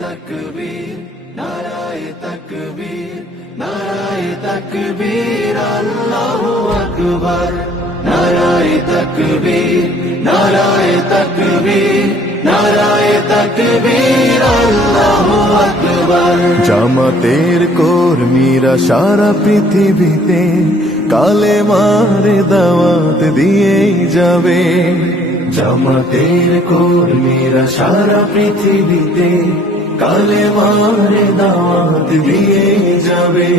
তাকবীর নারায়ে তাকবীর নারায়ে তাকবীর আল্লাহু আকবার নারায়ে তাকবীর নারায়ে তাকবীর নারায়ে তাকবীর আল্লাহু আকবার। জামাতের কর্মীরা সারা পৃথিবীতে কালেমার দাওয়াত দিয়েই যাবে। জামাতের কর্মীরা সারা পৃথিবীতে কালেমার দাওয়াত দিয়ে যাবে।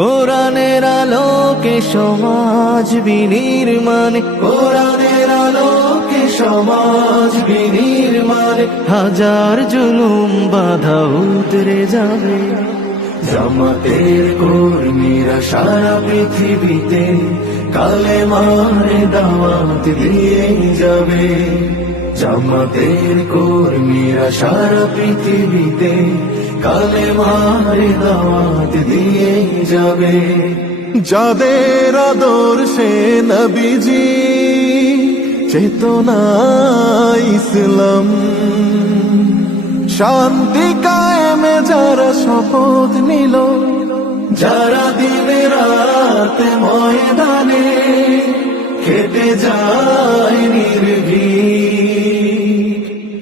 কোরআনের আলোকে সমাজ বিনির্মাণ, কোরআনের আলোকে সমাজ বিনির্মাণ, হাজার জুলুম বাধা উতরে যাবে। জামাতের কর্মীরা সারা পৃথিবীতে কালেমার দাওয়াত দিয়ে যাবে। জামাতের কর্মীরা সারা পৃথিবীতে কালেমার দাওয়াত দিয়ে যাবে। যাদের আদর্শে নবীজি চেতনা ইসলাম, শান্তি কায়েমে যারা শপথ নিল, যারা দিনে রাতে ময়দানে খেটে যায় নির্ভীক,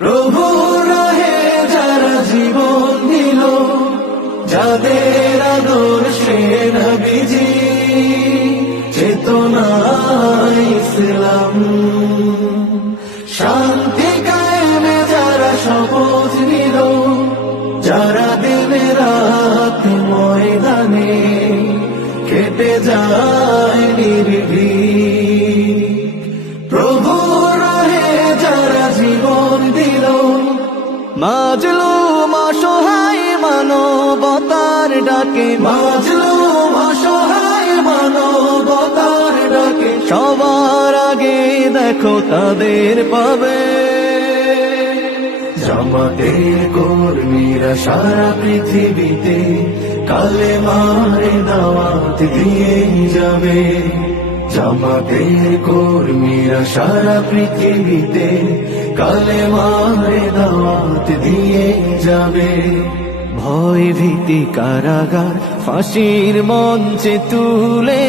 প্রভুর রাহে যারা জীবন দিল, যাদের আদর্শে নবীজি চেতনা ইসলাম, শান্তি কায়েমে যারা শপথ নিল, যারা দিনে রাত ময়দানে কেটে যায় নির্ভীক, প্রভুর রাহে যারা জীবন দিল, মাজলুম অসহায় মানবতার ডাকে, মাজলুম অসহায় মানবতার ডাকে, সবার আগে দেখো তাদের পাবে। জামাতের কর্মীরা সারা পৃথিবীতে কালেমার দাওয়াত দিয়ে যাবে। জামাতের কর্মীরা সারা পৃথিবীতে কালেমার দাওয়াত দিয়ে যাবে। ভয় ভীতি কারাগার ফাঁসির মঞ্চে তুলে